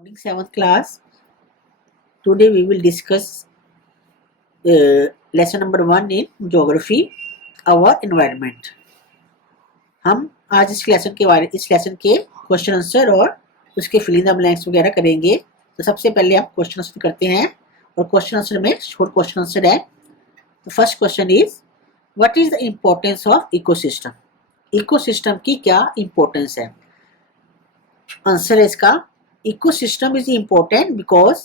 Morning 7th class. Today we will discuss lesson number 1 in geography, our environment. हम आज इस lesson के question answer और उसके फिलिंग द ब्लैंक्स वगैरह करेंगे। तो सबसे पहले हम क्वेश्चन आंसर करते हैं और क्वेश्चन आंसर में शॉर्ट क्वेश्चन आंसर है। तो first question is what is the importance of ecosystem. Ecosystem की क्या इम्पोर्टेंस है? आंसर है इसका ecosystem is important because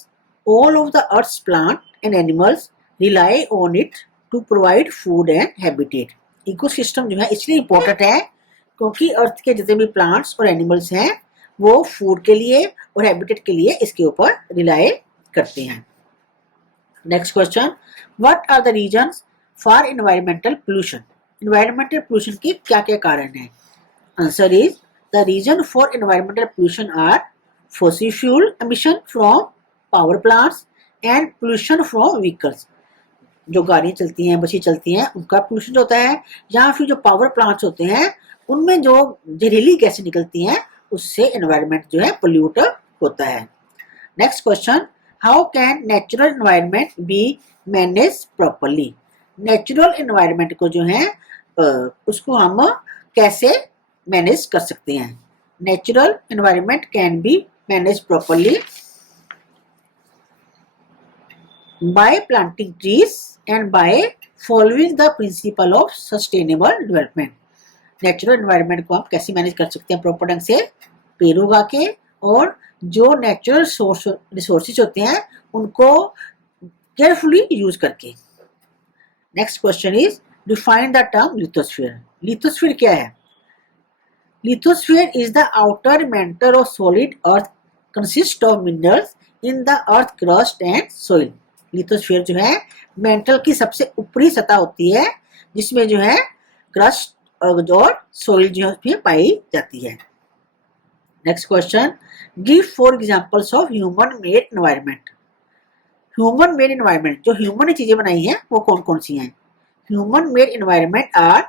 all of the earth's plant and animals rely on it to provide food and habitat. Ecosystem जो है इसलिए important है क्योंकि अर्थ के जितने भी प्लांट्स और एनिमल्स हैं वो फूड के लिए और हैबिटेट के लिए इसके ऊपर रिलाय करते हैं। Next question, what are the reasons for environmental pollution. Environmental pollution के क्या क्या कारण हैं? Answer is the reason for environmental pollution are fossil fuel emission from power plants and pollution from vehicles. जो गाड़ियाँ चलती हैं, बसें चलती हैं, उनका पोल्यूशन जो होता है, या फिर जो पावर प्लांट्स होते हैं उनमें जो जहरीली गैसें निकलती हैं उससे एनवायरनमेंट जो है पोल्यूट होता है। Next question, how can natural environment be manage properly. Natural environment को जो है उसको हम कैसे मैनेज कर सकते हैं? Natural environment can be managed properly by planting trees and by following the principle of sustainable development. Natural environment को हम कैसे मैनेज कर सकते हैं? प्रॉपर ढंग से पेड़ उगा के और जो नेचुरल रिसोर्सेज होते हैं उनको केयरफुली यूज करके। Next question is define the term lithosphere. Lithosphere क्या है? Lithosphere is the outer mantle of solid earth consist of minerals in the earth crust and soil. Lithosphere जो है मेंटल की सबसे ऊपरी सतह होती है जिसमें जो है क्रस्ट और सोइल जो है पाई जाती है। Next question, give 4 examples of human made environment. Human made environment, जो ह्यूमन ने चीजें बनाई हैं वो कौन कौन सी हैं? Human made environment are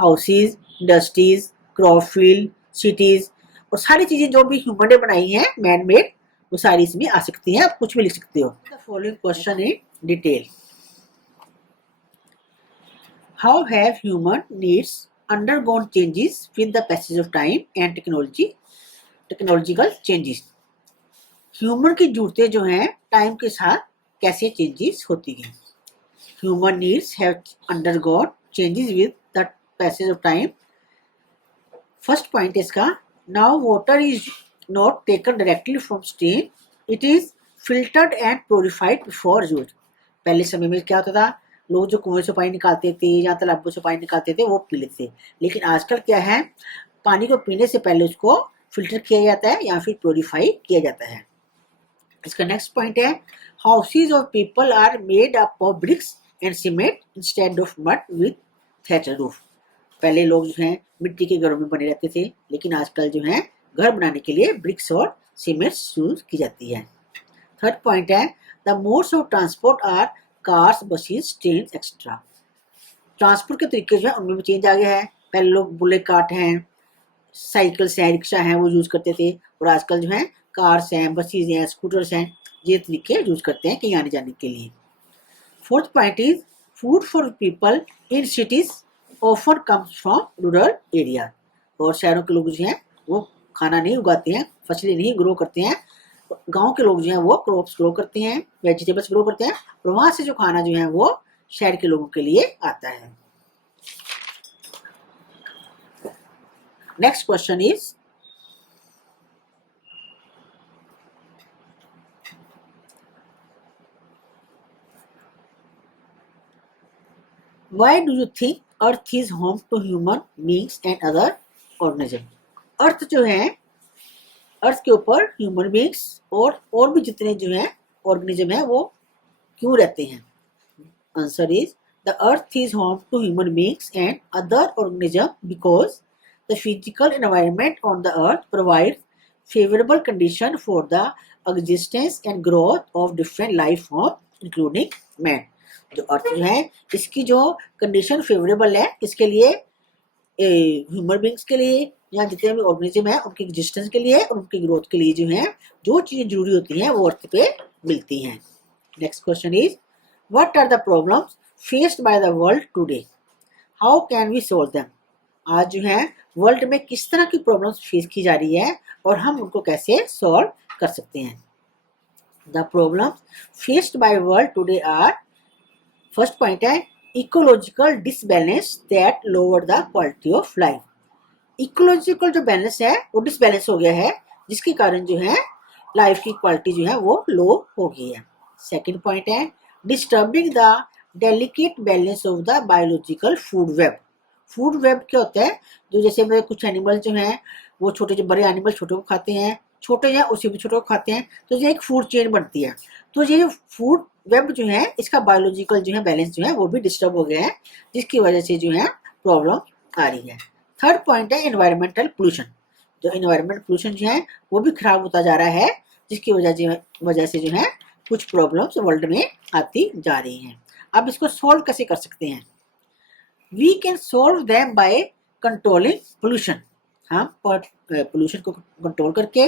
houses, industries, crop field, cities, और सारी चीजें जो भी ह्यूमन ने बनाई हैं मैन मेड वो सारी इसमें आ सकती हैं। आप कुछ भी लिख सकते हो। The following question in detail, how have human needs undergone changes with the passage of time and technological changes. Human की जरूरतें जो हैं टाइम के साथ कैसे चेंजेस होती हैं? Human needs have undergone changes with the passage of time. First point इसका, now water is not taken directly from stream, it is filtered and purified before use. पहले समय में क्या होता था, लोग जो कुएं से पानी निकालते थे या तालाबों से पानी निकालते थे वो पी लेते थे, लेकिन आजकल क्या है, पानी को पीने से पहले उसको फिल्टर किया जाता है या फिर प्योरीफाई किया जाता है। इसका नेक्स्ट पॉइंट है, houses of people are made up of bricks and cement instead of mud with thatcher roof. पहले लोग जो हैं मिट्टी के घरों में बने रहते थे, लेकिन आजकल जो है घर बनाने के लिए ब्रिक्स और सीमेंट यूज की जाती है। थर्ड पॉइंट है, the modes of transport are cars, buses, train etcetera. Transport के तरीके जो है उनमें भी चेंज आ गया है। पहले लोग बुलेट कार्ट हैं, साइकिल्स हैं, रिक्शा हैं, वो यूज करते थे, और आजकल जो है कार्स हैं, बसेस हैं, स्कूटर्स हैं, ये तरीके यूज करते हैं कहीं आने जाने के लिए। Fourth point is food for people in cities often comes from rural area. और शहरों के लोग जो हैं वो खाना नहीं उगाते हैं, फसलें नहीं ग्रो करते हैं, गांव के लोग जो हैं वो क्रॉप्स ग्रो करते हैं, वेजिटेबल्स ग्रो करते हैं, और वहां से जो खाना जो है वो शहर के लोगों के लिए आता है। Next question is, why do you think earth is home to human beings and other organism. Earth जो है, अर्थ के ऊपर ह्यूमन बीइंग्स और भी जितने जो हैं ऑर्गेनिज्म हैं वो क्यों रहते हैं? Answer is the earth is home to human beings and other organism because the physical environment on the earth provide favourable condition for the existence and growth of different life form including man. जो earth जो है इसकी जो condition favourable है, इसके लिए human beings के लिए या जितने भी ऑर्गेनिज्म है उनकी एग्जिस्टेंस के लिए और उनकी ग्रोथ के लिए जो है जो चीज़ें जरूरी होती हैं वो अर्थ पे मिलती हैं। Next question is what are the problems faced by the world today, how can we solve them. आज जो है वर्ल्ड में किस तरह की प्रॉब्लम्स फेस की जा रही है और हम उनको कैसे सॉल्व कर सकते हैं। The problems faced by world today are, first point है ecological disbalance that lower the quality of life. Ecological जो बैलेंस है वो डिसबैलेंस हो गया है जिसके कारण जो है लाइफ की क्वालिटी जो है वो लो हो गई है। सेकंड पॉइंट है disturbing the delicate balance of the biological food web. Food web क्या होता है, जो जैसे मेरे कुछ एनिमल जो हैं वो छोटे जो बड़े एनिमल छोटे को खाते हैं, छोटे हैं उसी भी छोटे को खाते हैं, तो ये एक फूड चेन बनती है। तो ये फूड वेब जो है इसका बायोलॉजिकल जो है बैलेंस जो है वो भी डिस्टर्ब हो गया है जिसकी वजह से जो है प्रॉब्लम आ रही है। थर्ड पॉइंट है एनवायरमेंटल पोल्यूशन। जो एनवायरमेंट पोल्यूशन जो है वो भी खराब होता जा रहा है जिसकी वजह से जो है कुछ प्रॉब्लम्स वर्ल्ड में आती जा रही हैं। अब इसको सोल्व कैसे कर सकते हैं। We can solve them by controlling pollution. हम पोल्यूशन को कंट्रोल करके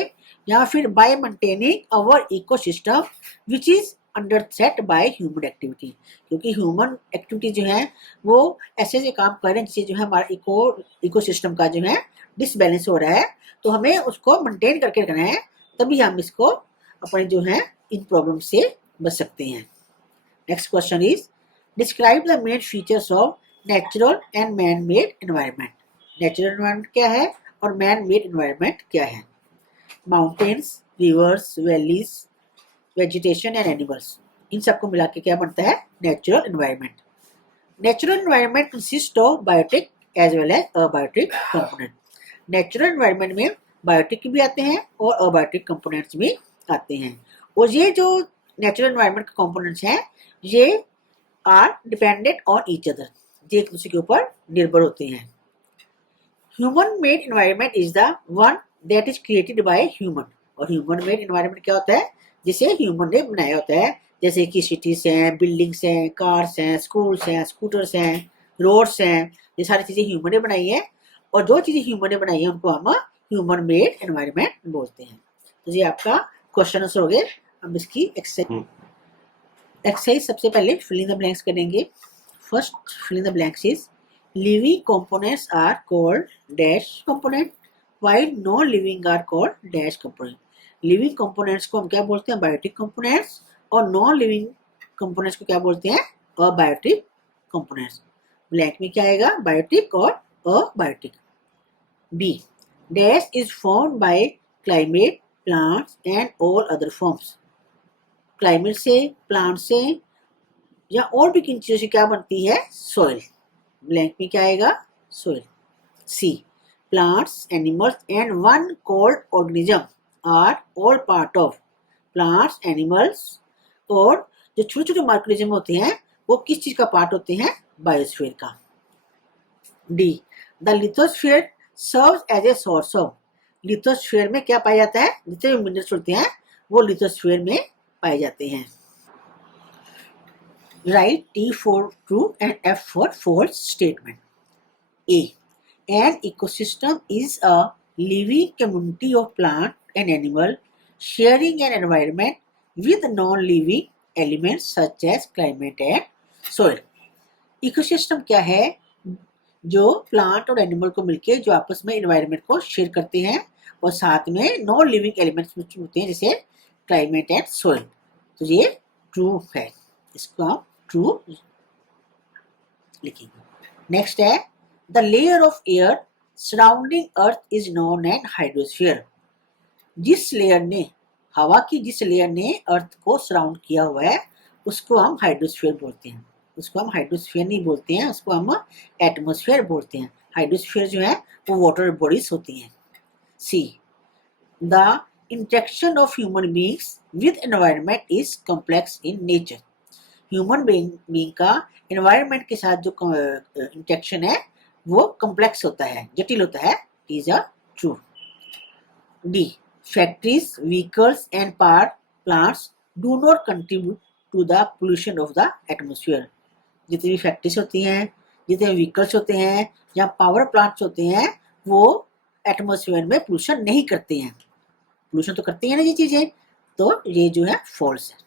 या फिर by maintaining our ecosystem which is under threat by human activity. क्योंकि ह्यूमन एक्टिविटी जो है वो ऐसे ऐसे काम कर रहे हैं जिससे जो है हमारा इकोसिस्टम का जो है डिसबैलेंस हो रहा है, तो हमें उसको मेंटेन करके रखना है, तभी हम इसको अपने जो है इन प्रॉब्लम से बच सकते हैं। Next question is describe the main features of natural and man made environment. Natural environment क्या है और मैन मेड एनवायरनमेंट क्या है। Mountains, rivers, valleys, vegetation and animals, इन सबको मिला के क्या बनता है natural environment. Natural environment consist of biotic as well as abiotic component. Natural environment में बायोटिक भी आते हैं और अबायोटिक कंपोनेंट्स भी आते हैं, और ये जो नेचुरल एनवायरनमेंट के कंपोनेंट्स हैं ये are dependent on each other, ये एक दूसरे के ऊपर निर्भर होते हैं। Human made environment is the one that is created by human. और ह्यूमन मेड एनवायरनमेंट क्या होता है, जिसे ह्यूमन ने बनाया होता है, जैसे कि सिटीज हैं, बिल्डिंग्स हैं, कार्स हैं, स्कूल्स हैं, स्कूटर्स हैं, रोड्स हैं, ये सारी चीज़ें ह्यूमन ने बनाई है, और जो चीज़ें ह्यूमन ने बनाई है उनको हम ह्यूमन मेड एनवायरनमेंट बोलते हैं। तो ये आपका क्वेश्चन आंसर हो गए। अब इसकी एक्सरसाइज सबसे पहले फिलिंग द ब्लैंक्स करेंगे। First filling the blanks is living components are called dash component while non living are called dash component। Living components को हम क्या बोलते हैं बायोटिक कंपोनेंट्स, और नॉन लिविंग कंपोनेंट्स को क्या बोलते हैं अबायोटिक कंपोनेंट्स। ब्लैंक में क्या आएगा बायोटिक और abiotic. B dash is formed by climate, plants and all other forms. Climate से, प्लांट से या और भी किन चीज़ों से क्या बनती है सॉइल। ब्लैंक में क्या आएगा soil. C plants, animals and one celled organism are all part of plants, animals, और जो छोटे छोटे ऑर्गेनिज्म होते हैं वो किस चीज का पार्ट होते हैं बायोस्फीयर का। D the lithosphere serves as a source of. Lithosphere में क्या पाया जाता है, जितने भी मिनरल्स होते हैं वो लिथोस्फीयर में पाए जाते हैं। Write T for true and F for false statement. A. An ecosystem is a living community of plant and animal sharing an environment with non-living elements such as climate and soil. Ecosystem क्या है, जो plant और animal को मिलके जो आपस में environment को शेयर करते हैं और साथ में नॉन लिविंग एलिमेंट्स होते हैं जैसे क्लाइमेट एंड सोइल। तो ये ट्रू है, इसको आप ट्रू लिखेंगे। नेक्स्ट है the layer of air surrounding earth is known an hydrosphere. जिस लेयर ने हवा की जिस लेयर ने अर्थ को सराउंड किया हुआ है उसको हम हाइड्रोस्फीयर बोलते हैं। उसको हम हाइड्रोस्फीयर नहीं बोलते हैं, उसको हम एटमोस्फीयर बोलते हैं। हाइड्रोस्फीयर जो है वो वाटर बॉडीज होती हैं। See the interaction of human beings with environment is complex in nature. Human being का एनवायरनमेंट के साथ जो इंटरेक्शन है वो कॉम्प्लेक्स होता है, जटिल होता है। Is a true. D factories, vehicles and power plants do not contribute to the pollution of the atmosphere. जितनी भी फैक्ट्रीज होती हैं, जितने व्हीकल्स होते हैं या पावर प्लांट्स होते हैं वो एटमॉस्फेयर में पोल्यूशन नहीं करते हैं। पोल्यूशन तो करती है ना ये चीजें, तो ये जो है फॉल्स है।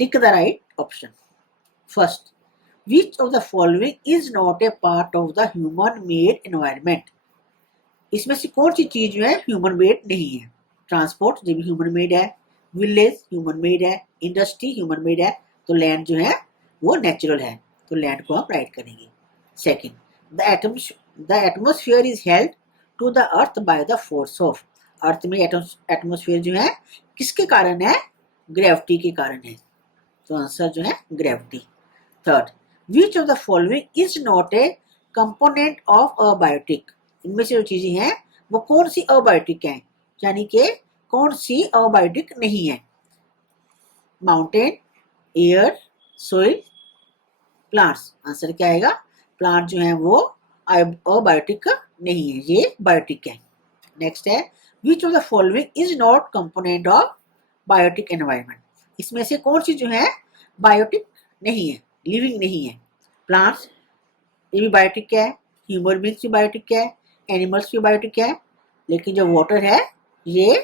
Tick the right option. First, which of the following is not A part of the human made environment. इसमें से कौन सी चीज जो है ह्यूमन मेड नहीं है? ट्रांसपोर्ट जो भी ह्यूमन मेड है, विलेज ह्यूमन मेड है, इंडस्ट्री ह्यूमन मेड है, तो लैंड जो है वो नेचुरल है, तो लैंड को हम राइट करेंगे। Second, the atmosphere is held to the earth by the force of. Earth में एटमोस्फियर जो है किसके कारण है? ग्रेविटी के कारण है, तो आंसर जो है gravity. Third, which of the following is not a component of a biotic. इनमें से जो चीजें हैं वो कौन सी अबायोटिक हैं, यानी कि कौन सी अबायोटिक नहीं है? Mountain, air, soil, plants. Answer क्या आएगा? प्लांट जो है वो अबायोटिक नहीं है, ये बायोटिक है। नेक्स्ट है, which of the following is not component of biotic environment. इसमें से कौन सी जो है बायोटिक नहीं है, लिविंग नहीं है? प्लांट्स ये भी बायोटिक है, ह्यूमन बींग्स भी बायोटिक है, एनिमल्स भी बायोटिक है, लेकिन जो वाटर है ये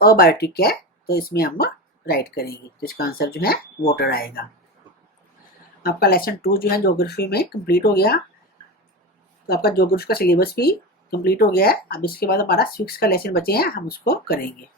अबायोटिक है, तो इसमें हम राइट करेंगे, तो इसका आंसर जो है वाटर आएगा। आपका लेसन 2 जो है ज्योग्राफी में कंप्लीट हो गया, तो आपका ज्योग्राफी का सिलेबस भी कंप्लीट हो गया है। अब इसके बाद हमारा 6 का लेसन बचे हैं, हम उसको करेंगे।